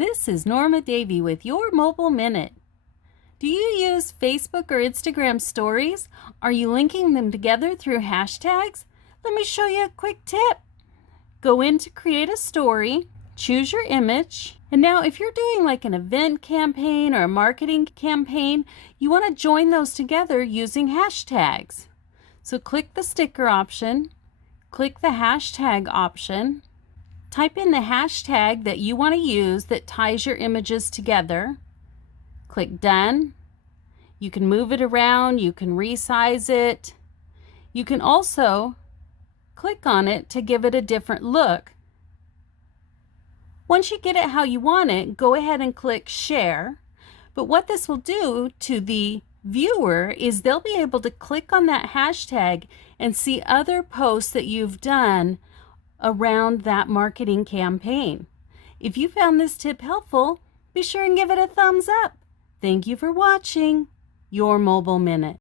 This is Norma Davey with your Mobile Minute. Do you use Facebook or Instagram stories? Are you linking them together through hashtags? Let me show you a quick tip. Go in to create a story, choose your image, and now if you're doing like an event campaign or a marketing campaign, you want to join those together using hashtags. So click the sticker option, click the hashtag option, type in the hashtag that you want to use that ties your images together. Click Done. You can move it around, you can resize it. You can also click on it to give it a different look. Once you get it how you want it, go ahead and click Share. But what this will do to the viewer is they'll be able to click on that hashtag and see other posts that you've done around that marketing campaign. If you found this tip helpful, be sure and give it a thumbs up. Thank you for watching Your Mobile Minute.